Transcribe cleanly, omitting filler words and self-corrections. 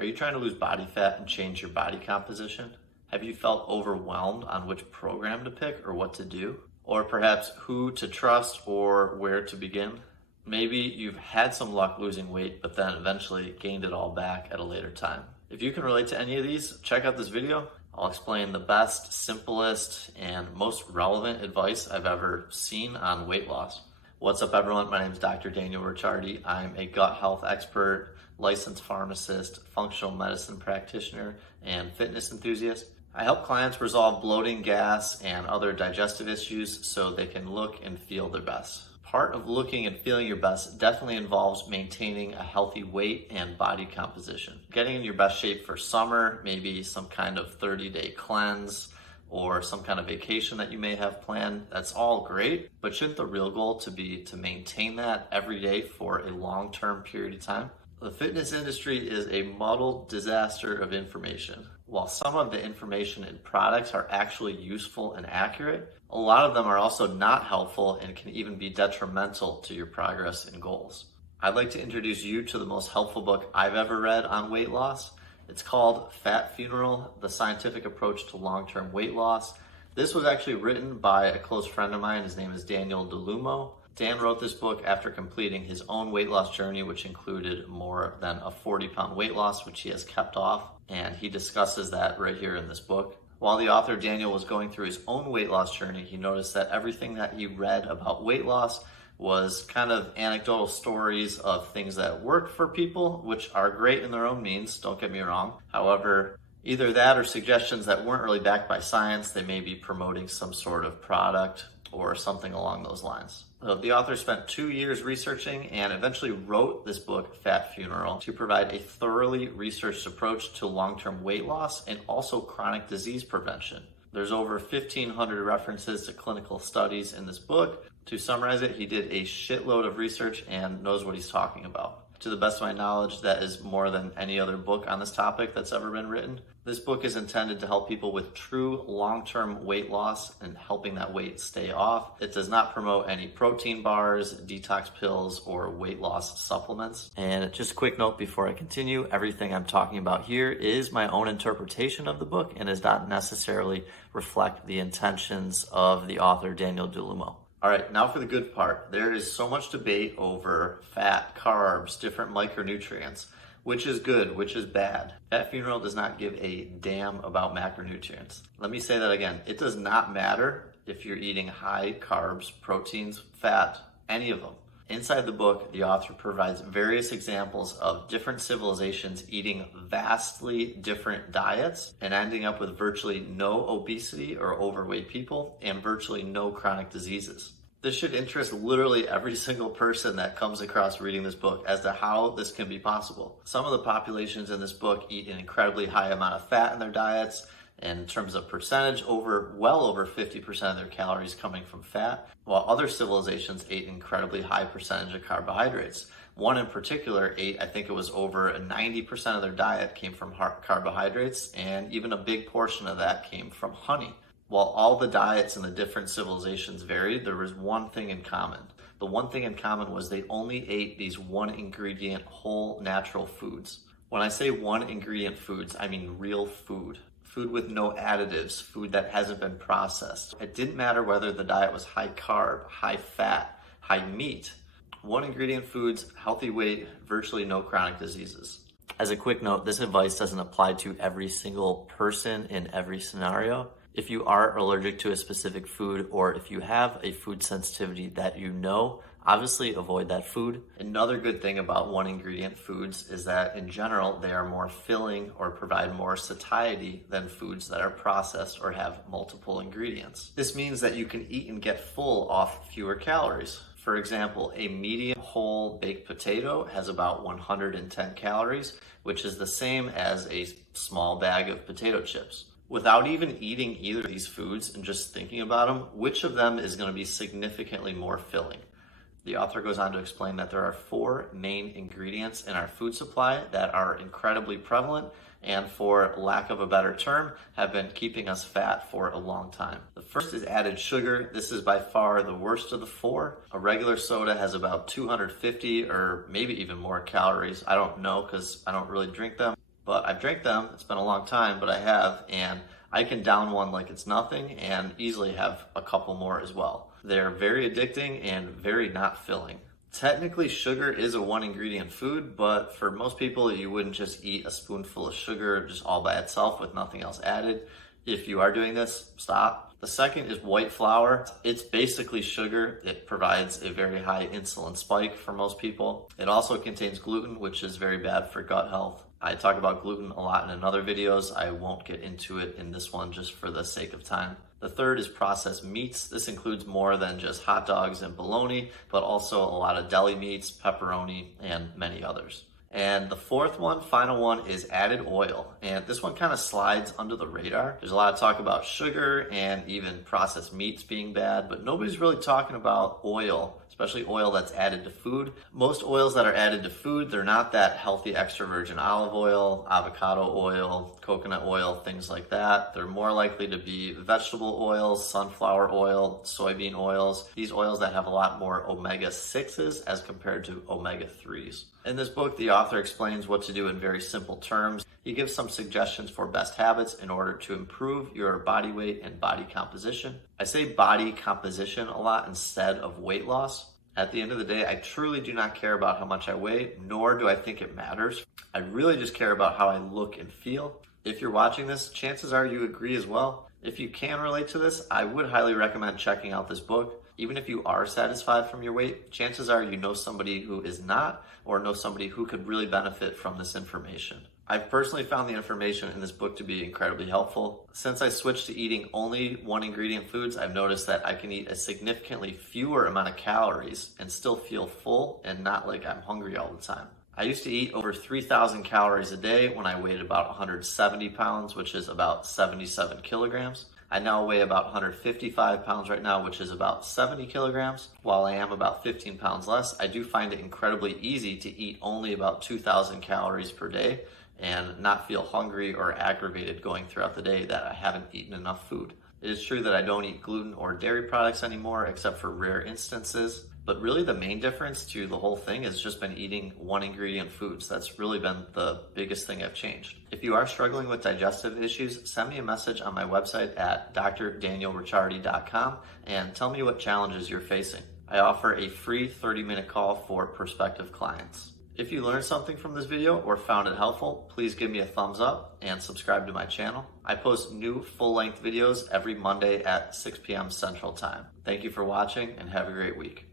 Are you trying to lose body fat and change your body composition? Have you felt overwhelmed on which program to pick or what to do? Or perhaps who to trust or where to begin? Maybe you've had some luck losing weight, but then eventually gained it all back at a later time. If you can relate to any of these, check out this video. I'll explain the best, simplest, and most relevant advice I've ever seen on weight loss. What's up, everyone? My name is Dr. Daniel Ricciardi. I'm a gut health expert, licensed pharmacist, functional medicine practitioner, and fitness enthusiast. I help clients resolve bloating, gas, and other digestive issues so they can look and feel their best. Part of looking and feeling your best definitely involves maintaining a healthy weight and body composition. Getting in your best shape for summer, maybe some kind of 30-day cleanse or some kind of vacation that you may have planned, that's all great, but shouldn't the real goal be to maintain that every day for a long-term period of time? The fitness industry is a muddled disaster of information. While some of the information in products are actually useful and accurate, a lot of them are also not helpful and can even be detrimental to your progress and goals. I'd like to introduce you to the most helpful book I've ever read on weight loss. It's called Fat Funeral: The Scientific Approach to Long-Term Weight Loss. This was actually written by a close friend of mine. His name is Daniel DeLumo. Dan wrote this book after completing his own weight loss journey, which included more than a 40-pound weight loss, which he has kept off, and he discusses that right here in this book. While the author Daniel was going through his own weight loss journey, he noticed that everything that he read about weight loss was kind of anecdotal stories of things that worked for people, which are great in their own means, don't get me wrong. However, either that or suggestions that weren't really backed by science. They may be promoting some sort of product or something along those lines. So the author spent 2 years researching and eventually wrote this book, Fat Funeral, to provide a thoroughly researched approach to long-term weight loss and also chronic disease prevention. There's over 1,500 references to clinical studies in this book. To summarize it, he did a shitload of research and knows what he's talking about. To the best of my knowledge, that is more than any other book on this topic that's ever been written. This book is intended to help people with true long-term weight loss and helping that weight stay off. It does not promote any protein bars, detox pills, or weight loss supplements. And just a quick note before I continue, everything I'm talking about here is my own interpretation of the book and does not necessarily reflect the intentions of the author, Daniel DeLumo. All right, now for the good part. There is so much debate over fat, carbs, different micronutrients, which is good, which is bad. Fat Funeral does not give a damn about macronutrients. Let me say that again. It does not matter if you're eating high carbs, proteins, fat, any of them. Inside the book, the author provides various examples of different civilizations eating vastly different diets and ending up with virtually no obesity or overweight people and virtually no chronic diseases. This should interest literally every single person that comes across reading this book as to how this can be possible. Some of the populations in this book eat an incredibly high amount of fat in their diets. In terms of percentage, well over 50% of their calories coming from fat, while other civilizations ate an incredibly high percentage of carbohydrates. One in particular ate, I think it was over 90% of their diet came from carbohydrates, and even a big portion of that came from honey. While all the diets in the different civilizations varied, there was one thing in common. The one thing in common was they only ate these one ingredient, whole natural foods. When I say one ingredient foods, I mean real food. Food with no additives, food that hasn't been processed. It didn't matter whether the diet was high carb, high fat, high meat. One ingredient foods, healthy weight, virtually no chronic diseases. As a quick note, this advice doesn't apply to every single person in every scenario. If you are allergic to a specific food or if you have a food sensitivity that you know, obviously avoid that food. Another good thing about one ingredient foods is that in general, they are more filling or provide more satiety than foods that are processed or have multiple ingredients. This means that you can eat and get full off fewer calories. For example, a medium whole baked potato has about 110 calories, which is the same as a small bag of potato chips. Without even eating either of these foods and just thinking about them, which of them is going to be significantly more filling? The author goes on to explain that there are 4 main ingredients in our food supply that are incredibly prevalent and, for lack of a better term, have been keeping us fat for a long time. The first is added sugar. This is by far the worst of the 4. A regular soda has about 250 or maybe even more calories. I don't know because I don't really drink them. but I've drank them. It's been a long time, but I have, and I can down one like it's nothing and easily have a couple more as well. They're very addicting and very not filling. Technically, sugar is a one ingredient food, but for most people, you wouldn't just eat a spoonful of sugar just all by itself with nothing else added. If you are doing this, stop. The second is white flour. It's basically sugar. It provides a very high insulin spike for most people. It also contains gluten, which is very bad for gut health. I talk about gluten a lot in other videos. I won't get into it in this one just for the sake of time. The third is processed meats. This includes more than just hot dogs and bologna, but also a lot of deli meats, pepperoni, and many others. And the fourth one, final one, is added oil. And this one kind of slides under the radar. There's a lot of talk about sugar and even processed meats being bad, but nobody's really talking about oil, especially oil that's added to food. Most oils that are added to food, they're not that healthy extra virgin olive oil, avocado oil, coconut oil, things like that. They're more likely to be vegetable oils, sunflower oil, soybean oils, these oils that have a lot more omega-6s as compared to omega-3s. In this book, the author explains what to do in very simple terms. He gives some suggestions for best habits in order to improve your body weight and body composition. I say body composition a lot instead of weight loss. At the end of the day, I truly do not care about how much I weigh, nor do I think it matters. I really just care about how I look and feel. If you're watching this, chances are you agree as well. If you can relate to this, I would highly recommend checking out this book. Even if you are satisfied from your weight, chances are you know somebody who is not, or know somebody who could really benefit from this information. I've personally found the information in this book to be incredibly helpful. Since I switched to eating only one ingredient foods, I've noticed that I can eat a significantly fewer amount of calories and still feel full and not like I'm hungry all the time. I used to eat over 3,000 calories a day when I weighed about 170 pounds, which is about 77 kilograms. I now weigh about 155 pounds right now, which is about 70 kilograms. While I am about 15 pounds less, I do find it incredibly easy to eat only about 2,000 calories per day and not feel hungry or aggravated going throughout the day that I haven't eaten enough food. It is true that I don't eat gluten or dairy products anymore, except for rare instances. But really the main difference to the whole thing has just been eating one ingredient foods. That's really been the biggest thing I've changed. If you are struggling with digestive issues, send me a message on my website at drdanielricciardi.com and tell me what challenges you're facing. I offer a free 30-minute call for prospective clients. If you learned something from this video or found it helpful, please give me a thumbs up and subscribe to my channel. I post new full-length videos every Monday at 6 p.m. Central Time. Thank you for watching and have a great week.